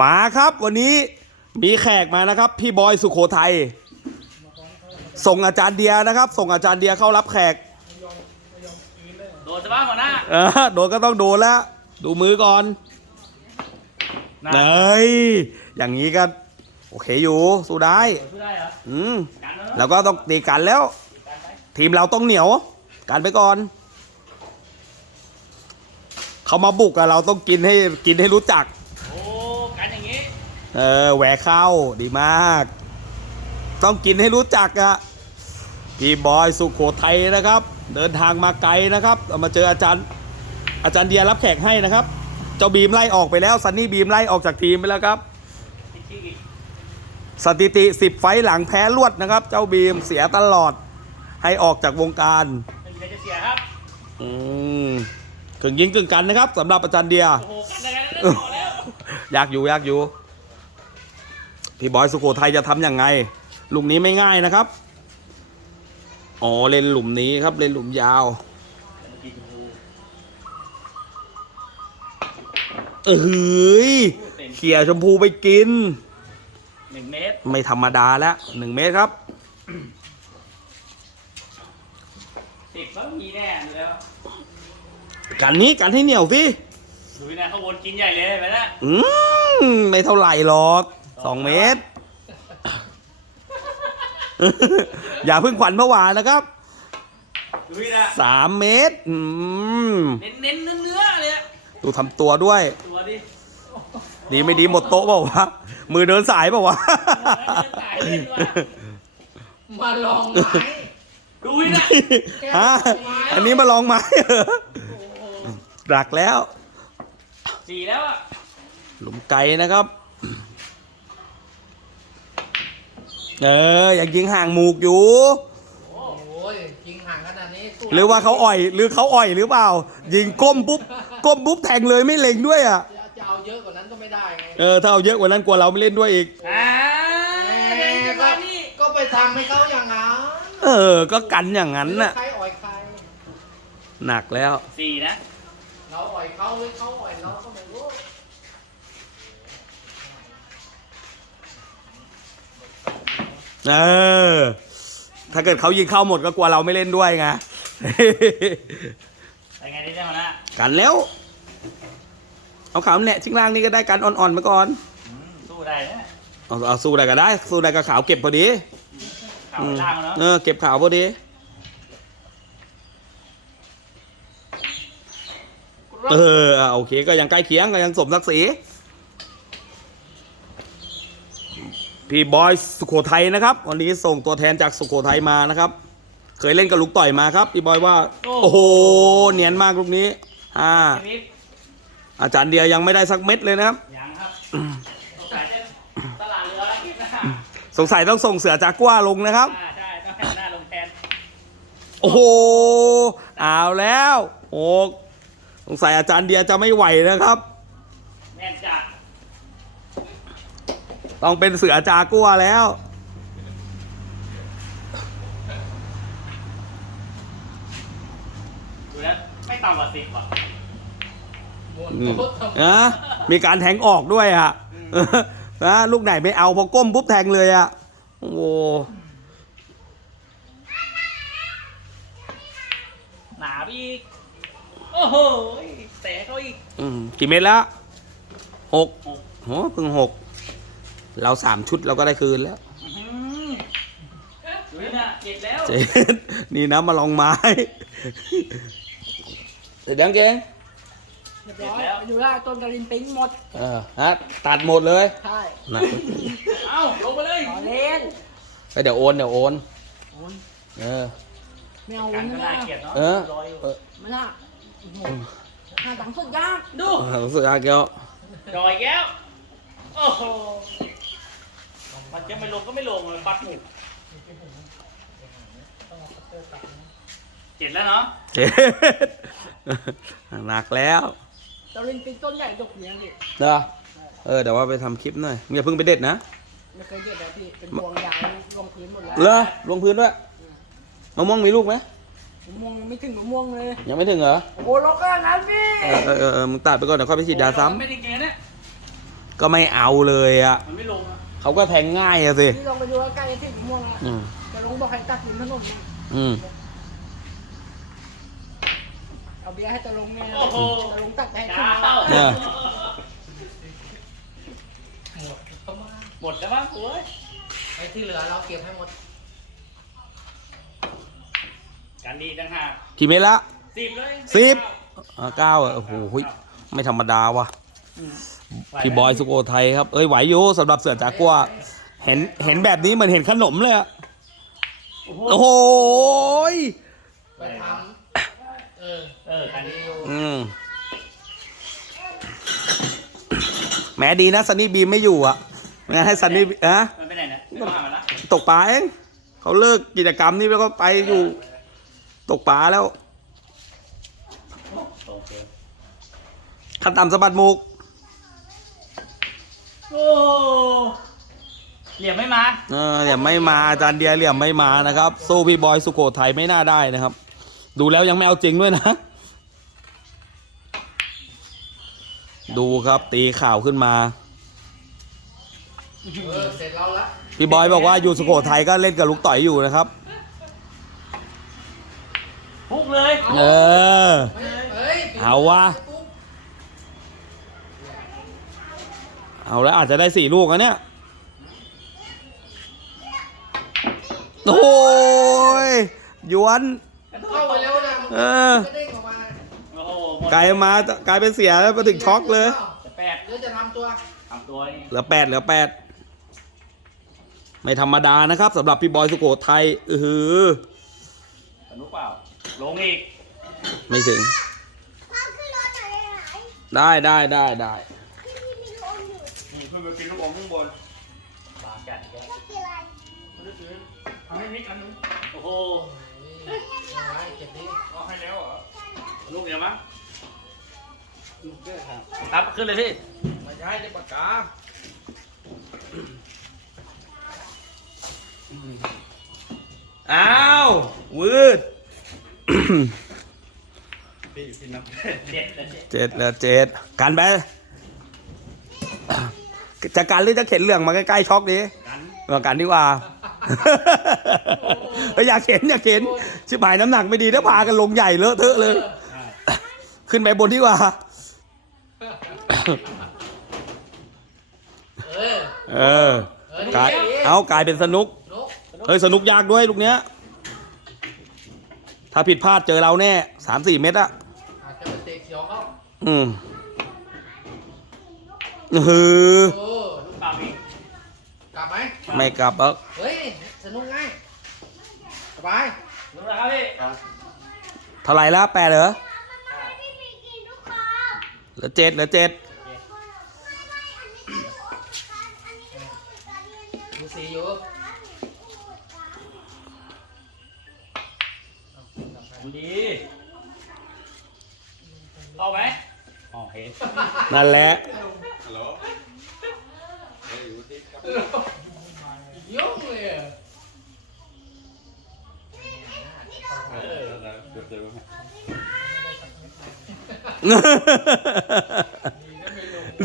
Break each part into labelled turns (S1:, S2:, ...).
S1: มาครับวันนี้มีแขกมานะครับ พี่บอยสุโขทัยส่งอาจารย์เดียนะครับ ส่งอาจารย์เดียเข้ารับแขก
S2: โดนจะบ้างหัวหน้า
S1: เออโดนก็ต้องโดนแล้ว ดูมือก่อน
S2: นะ
S1: เฮ้ยอย่างนี้ก็โอเคอยู่สู้ได้
S2: ช่วยได้เหรอ
S1: อืม
S2: กันแล้ว
S1: แล้วก็ต้องตีกันแล้ว
S2: กันไหม
S1: ทีมเราต้องเหนียว กันไปก่อนเขามาบุกอะเราต้องกินให้กินให้รู้จัก
S2: โอ้กันอย่างงี้
S1: เออแหวกเข้าดีมาก ต้องกินให้รู้จักอะพี่บอยสุโขทัยนะครับ เดินทางมาไกลนะครับเอามาเจออาจารย์อาจารย์เดียรับแขกให้นะครับ เจ้าบีมไล่ออกไปแล้วซันนี่บีมไล่ออกจากทีมไปแล้วครับ
S2: อีกทีอีก
S1: สถิติ10ไฟต์หลังแพ้รวดนะครับ เจ้าบีมเสียตลอดให้ออกจากวงการ
S2: ไม่มีใครจะเสียครับ
S1: อืมกึ่งยิงกึ่งกันนะครับสำหรับอาจารย์เดีย
S2: โอ้โหกันอะไรกันนั่นพอแล้ว
S1: อยากอยู่อยากอยู่ พี่บอยสุโขทัยจะทำยังไงหลุมนี้ไม่ง่ายนะครับ อ๋อเล่นหลุมนี้ครับเล่นหลุมยาว เออหืยเขี่ยชมพูไปกิน
S2: หนึ่งเมตร
S1: ไม่ธรรมดาแล้วหนึ่งเมตรครับ
S2: สิบก็มีแน่ดูแล้ว
S1: กันนี้กันให้เหนียวสิ
S2: ดูนะเขาวนกินใหญ่เลยไปนะ
S1: อืมไม่เท่าไหร่หรอก สองเมตร อย่าเพิ่งขวัญผวานะครับ
S2: ดูนะ
S1: สามเมตรอืม
S2: เน้นเน้นเนื้อๆเลยอะ
S1: ดูทำตัวด้วย
S2: ตัวดิ
S1: ดีไม่ดีหมดโต๊ะเปล่าวะมือเดินสายเปล่าวะ
S3: มาลองไม้
S2: ดูนะ
S1: ฮะอันนี้มาลองไม้เหรอดักแล้ว
S2: สี่แล้วอะ
S1: หลุมไก่นะครับ เอออยากยิงห่างหมูกอยู่
S3: โอ้ยยิงห่างขนาดนี้สู้
S1: หรือว่าเขาอ่อย หรือเขาอ่อยหรือเปล่า ยิงก้มปุ๊บก้มปุ๊บแทงเลยไม่เล็งด้วยอะ
S3: จะเอาเยอะกว่านั้นก็ไม่ได้ไง
S1: เออถ้าเอาเยอะกว่านั้นกลัวเราไม่เล่นด้วยอีก
S2: อ่า
S3: แห
S2: เน้น
S3: ม
S2: จังห
S3: ก็
S2: วะนี้
S3: ก็ไปทำให้เขาอย่างนั้น
S1: เออ ก็กันอย่างนั้นน่ะ
S3: ใครอ่อยใคร
S1: หนักแล้ว
S2: สี่นะ
S3: เราอ่อยเขาหรือเขาอ่อยเราก็ไม่รู้
S1: เออ ถ้าเกิดเขายิงเข้าหมดก็กลัวเราไม่เล่นด้วยไง
S2: ไปไงดีเจ้าหัวหน้า
S1: กันแล้ว เอาขาวแหนะชิ้งล่างนี่ก็ได้กันอ่อนๆไปก่อน
S2: อืมสู้ได้นะ
S1: เอาเอาสู้ได้ก็ได้ สู้ได้ก็ขาวเก็บพอดี
S2: ข่าวล่างแล้วเนาะ
S1: เออเก็บขาวพอดี เอออะโอเคก็ยังใกล้เคียงก็ยังสมศักดิ์ศรี พี่บอยสุโขทัยนะครับวันนี้ส่งตัวแทนจากสุโขทัยมานะครับ เคยเล่นกับลูกต่อยมาครับ พี่บอยว่า โอ้โหเนียนมากลูกนี้อ่า
S2: ชนิด
S1: อาจารย์เดียยังไม่ได้สักเม็ดเลยนะครับ
S2: ยังครับสงสัยจะตลาดเรือแล้วคิดนะ
S1: สงสัยต้องส่งเสือจากกัวลงนะครับ
S2: อ่าใช่ต้องให้หน้าลงแทน
S1: โอ้โหเอาแล้วโอ้สงสัยอาจารย์เดียจะไม่ไหวนะครับ
S2: แม่นจัด
S1: ต้องเป็นเสือจากัวแล้ว
S2: ดูแล้วไม่ต่ำกว่าสิบว่ะ
S3: หมด
S1: อืม
S3: โต๊ะทำ
S1: นะมีการแทงออกด้วยอะนะลูกไหนไม่เอาพอก้มปุ๊บแทงเลยอะโอ้โห
S2: หนาไปอีกโอ้โหเตะเขาอีก
S1: อืมกี่เม็ดแล้วหก
S2: หก
S1: โหเพิ่งหก เราสามชุดเราก็ได้คืนแล้ว
S2: อื้อหือดูนี่นะเจ็บแล้ว
S1: เจ็ดนี่นะมาลองไม้เสร็จยังเก่ง
S4: เรียบร้อยอยู่ได้ต้นกระลินปิ้งหมด
S1: เออฮะตัดหมดเลย
S4: ใช่
S1: นะ
S2: เอ้าลงไปเลย
S4: ต่อเล่น
S1: ไปเดี๋ยวโอนเดี๋ยวโอน
S4: โอน
S1: เออ
S4: ไม่เอา
S2: กั
S4: วุ้
S2: น
S4: น
S2: ก็
S4: ไม่
S2: น่า
S4: ได้
S2: เกลียดเนาะ
S1: เออ
S2: รอยอยู่
S1: เออ
S4: ไม่น่าโอ้โหหน้าตังสุดยาก
S2: ดู
S1: รู้สึกอาเกียว
S2: รอยแก้วโอ้โห มันจะไม่ลงก็ไม่ลงเลยปัดหมุกเจ็ดแล้วเนาะ
S1: เจ็ดหนักแล้ว
S4: กระลินปิ้งต้นใหญ่ดกเนี้ยดิ
S1: เด้อเออเดี๋ยวว่าไปทำคลิปหน่อยมึงอย่าเพิ่งไปเด็ดนะ
S4: ไม่เคยเด็ดเลยพี่เป็นพวงยาวลงพื้นหมดแล้ว
S1: เหรอลงพื้นด้วยมะม่วงมีลูกไหม
S4: มะม่วงไม่ถึงมะม่วงเลย
S1: ยังไม่ถึงเหรอ
S4: โอ้โหลกขนาดนั้นพี่
S1: เออเออเออเออมึงตัดไปก่อนเดี๋ยวค่อยไปฉีดยาซ้
S2: ไม่ได้เกณฑ์นะำ
S1: ก็ไม่เอาเลยอะ
S2: มันไม่ลงอะ
S1: เขาก็แทงง่ายอะสิ
S4: นี่ลองไปดูใกล้ๆที่มะม่วงแล้ว
S1: อืม
S4: จะลงบอกให้ตัดริมถนน
S1: อืม
S4: เอาเบียร์ให้ตะลงเนี่ย
S2: โอ้โห
S4: ตะลงตัดให้
S2: ด
S4: ขึ้นา
S2: ว
S1: เออ
S3: หมดเข้ามา
S2: หมดแล้วมั้งโอ้ย
S3: ไอ้ที่เหลือเราเก็บให้หมด
S2: การดีต่างหาก
S1: กี่เม็ดละ
S2: สิบเลย
S1: สิบ อ่าเก้าอะโอ้โหเฮ้ยไม่ธรรมดาวะ
S2: อืม
S1: พี่บอยสุโขทัยครับ เอ้ยไหวอยู่สำหรับเสือจากัว เห็นเห็นแบบนี้เหมือนเห็นขนมเลยอะ
S2: โอ้โห
S1: โอ้โหย
S3: ไปทำเออ
S2: เออการดี
S1: อืมแหมดีนะซันนี่บีมไม่อยู่อะไม่งั้นให้ซันนี่อะ
S2: มันไปไหนนะไม่มาแล้ว
S1: ตกปลาเองเขาเลิกกิจกรรมนี้แล้วก็ไปอยู่ ตกปลาแล้ว
S2: โอเค
S1: ขั้นต่ำสะบัดมุก
S2: โอ้เหลี่ยมไม่มา
S1: เออเหลี่ยมไม่มาอาจารย์เดียเหลี่ยมไม่มานะครับสู้พี่บอยสุโขทัยไม่น่าได้นะครับ ดูแล้วยังไม่เอาจริงด้วยนะ ดูครับตีข่าวขึ้นมา
S3: เออเสร็จแล้วละ
S1: พี่บอยบอกว่าอยู่สุโขทัยก็เล่นกับลูกต่อยอยู่นะครับ
S2: พุกเลย
S1: เออ
S3: ไม่เฮ้ย
S1: เอาวะ เอาแล้วอาจจะได้สี่ลูกนะเนี่ย โอ้ยหยวน
S3: เข้าไปแล้วนะมัน
S1: เออ
S3: ก็เด้งออกมา
S2: โอ้โหหมด
S1: กลายมากลายเป็นเสียแล้วมาถึงช็อกเลย
S2: จะแปด
S3: หรือจะทำตัว
S2: ทำตัวนี่
S1: เหลือแปดเหลือแปดไม่ธรรมดานะครับสำหรับพี่บอยสุโขทัยเออหือ
S2: สนุกเปล่า ลงอีก
S1: ไม่ถึง
S5: พ่อขึ้นรถหน่อยได้ไหม
S1: ได้ได้ได้ได้
S5: พี่พี่มีลูกอมอยู่
S1: นี่ขึ้น ไปกินลูกอมข้างบน
S2: บางจัดแก
S5: ไม่กินอะไร
S2: เอาให้นิดอันนึงโอ้โห
S3: เอาไว้เก็บนี้
S2: เอาให้แล้วเหรอลูกเดียวมั้งครับขึ้นเลยพี่
S3: ไม่ใช่ในปากกา
S1: อ้าววืด
S2: เด็ดเลยเด็ด
S1: เจ็ดเหลือเจ็ดกันไป จะการหรือจะเข็นเหลืองมาใกล้ๆช็อกดิ
S2: กัน
S1: มากันดีกว่าเฮ้ยอยากเข็นอยากเข็นชิบหายน้ำหนักไม่ดีถ้าพากันลงใหญ่เลอะเทอะเลย
S2: ใช่
S1: ขึ้นไปบนดีกว่า
S3: เออ
S1: เออ
S3: เออก
S1: ลาย
S3: นี่
S1: เอากลายเป็นสนุก
S3: นก
S1: เฮ้ยสนุกยากด้วยลูกเนี้ย ถ้าผิดพลาดเจอเราแน่สามสี่เม็ดอะ
S3: อาจจะเป็นเตะเขียวเขา
S1: อืมฮือ
S3: โอ้
S2: ลูกเปล่าอีก
S3: กลับ ไหม
S1: ไม่กลับแล้ว
S3: เฮ้ย สนุกง่ายสบาย
S2: ลูกแล้วครับพี่
S1: เท่าไหร่แล้วแปดเหรอ
S5: พี่มีกินทุกคน
S1: เหลือเจ็ดเหลือเจ็ด
S3: ดูสีอยู่
S2: ดีเข้าไหมอ๋อเห็น
S1: นั่นแหละ
S3: ยุ่งเลยอะ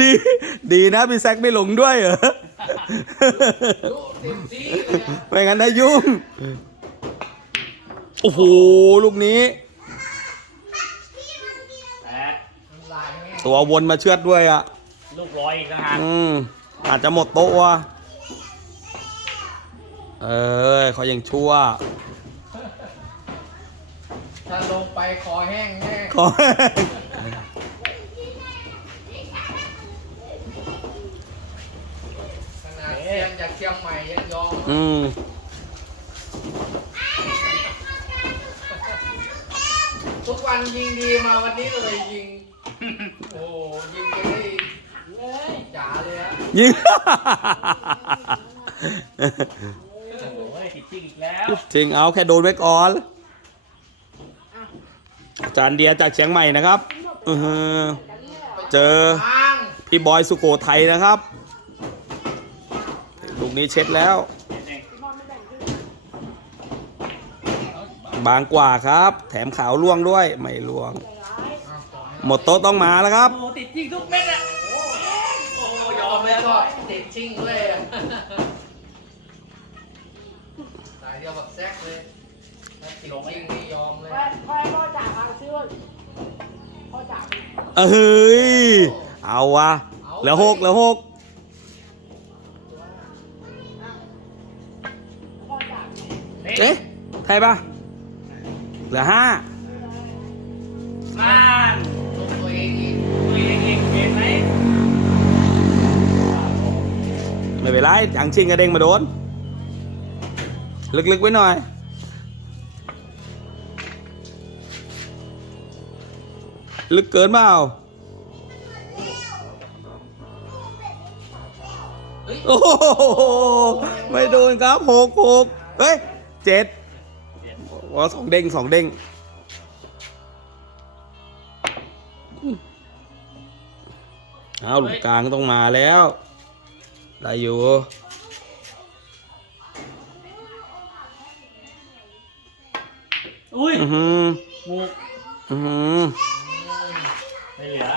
S1: ดี ดีนะพี่แซกไม่หลงด้วยเหรอ
S3: ยุ่งเต็มที่เลยอะ
S1: ไม่งั้นได้ยุ่ง โอ้โห ลูกนี้
S2: แปด
S3: น้ำลายแห้ง
S1: ตัววนมาเชือดด้วยอะ
S2: ลูกร้อยอีกนะฮะ
S1: อืม อาจจะหมดโต๊ะว่ะ เอ้ยเขายังชั่ว
S3: ถ้าลงไปคอแห้งแน่
S1: ขอ
S3: ขนาดเชียงจากเชียงใหม่ยังยอม
S1: อืม
S3: ทุกวันยิงดีมาวันนี้เลยยิง โอ้โหยิงไปได้เลยจ๋าเลยฮะ
S1: ยิง
S2: โอ้ยติดจริงอีก แล้ว
S1: จริงเอาแค่โดนไว้ก่อนอาจารย์เดียจากเชียงใหม่นะครับอือหือเจอ
S3: ทาง
S1: พี่บอยสุโขทัยนะครับ ลูกนี้เช็ดแล้ว บางกว่าครับ แถมขาวล่วงด้วย ไม่ล่วง หมดโต๊ะต้องมาแล้วครับ
S2: โอ้โหติดจริงทุกเม็ดอะโอ้โหยอม
S3: ไม่ชอบติดชิงด้วย ถ้าติดชิงนี่ยอมเลย
S4: คอยพ่อจ่ามาซื้อพ่อจ่า
S1: เอ้ย เอาวะเหลือหกเหลือหก
S4: พ่อจ่า
S1: เอ๊ะใช่ปะเหลือห้า
S2: นั่น
S3: ตัวเองอีก
S2: ตัวเองเองเห็นไหม
S1: ไม่เป็นไรจังชิงกระเด้งมาโดน ลึกๆไว้หน่อย ลึกเกินเปล่า
S3: เฮ้ย
S1: โอ้โหไม่โดนครับหกหกเฮ้ยเจ็ดว่าสองเด้งสองเด้งเอาหลุมกลางต้องมาแล้ว ได้อยู่
S2: อุ้ย
S1: อือหือ
S2: หมูก
S1: อือหือ
S2: ไม่เหลือ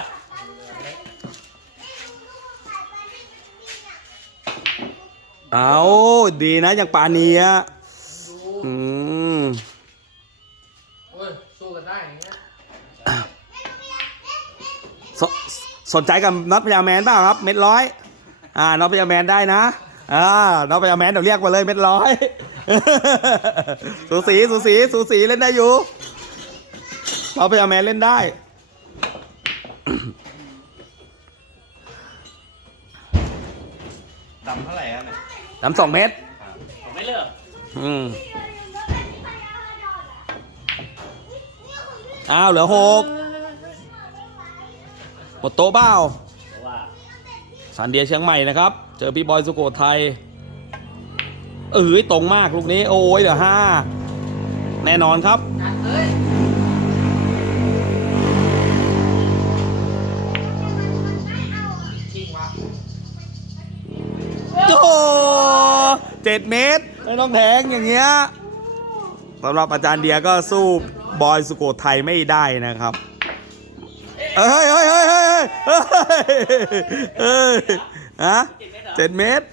S1: เอาดีนะอย่างปาเนีย
S3: ดู
S1: อืม
S3: โอ้ยสู้กันได้อย่างเงี้ย
S1: สสนใจกับน็อตพญาแมนเปล่าครับ เม็ดร้อยอ่าน็อตพญาแมนได้นะอ่าน็อตพญาแมนเดี๋ยวเรียกมาเลยเม็ดร้อยสูสีสูสีสูสีเล่นได้อยู่น็อตพญาแมนเล่นได้
S2: ดำเท่าไหร่ครับเนี่ย
S1: น้ำสองเม็ด
S2: ผมไม่เลิก
S1: อืมอ้าวเหลือหกหมดโต๊ะเปล่า
S2: เพราะว่า
S1: สันเดียเชียงใหม่นะครับ เจอพี่บอยสุโขทัยเออตรงมากลูกนี้ โอ้ยเหลือห้าแน่นอนครับ
S3: 7 เม
S1: ตรไม่ต้องแทงอย่างเงี้ยสำหรับอาจารย์เดียก็สู้บอยสุโไทยไม่ได้นะครับเฮ้ยเฮ้ยเฮ้ยเฮ้ยเฮ้ยเฮ้ะเจ็ดเมตร